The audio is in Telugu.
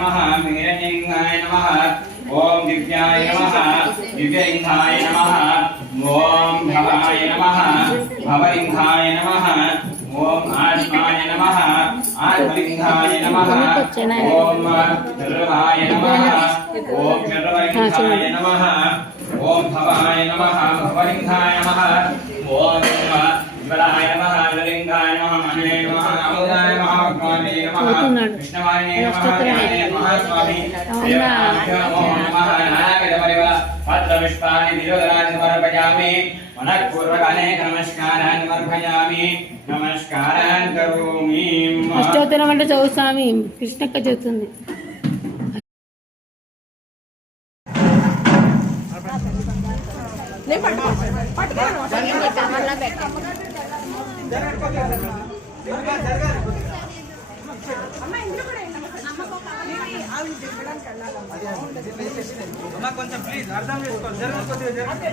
नमः हिरण्यलिंगाय नमः ओम दिव्याय नमः दिव्यलिंगाय नमः ओम भवाय नमः भवलिंगाय नमः ओम आत्माय नमः आत्मलिंगाय नमः ओम सर्वाय नमः ओम सर्वलिंगाय नमः ओम भवाय नमः भवलिंगाय नमः ओम शिवलाय नमः शिवलिंगाय नमः मने नमः अमृताय नमः भगवाने नमः कृष्णवाय नमः ज्ञाने नमः स्वामी नमो नमः नानाविधपरिव पत्रपुष्पाणि विरोधराजं समर्पयामि मनःपूर्वकाले नमस्कारान् समर्पयामि नमस्कारान् करोमि अष्टोत्तरम అంటే చౌస్వామి కృష్ణక్క చెప్తుంది కొంచెం ప్లీజ్ అర్థం చేసుకోండి.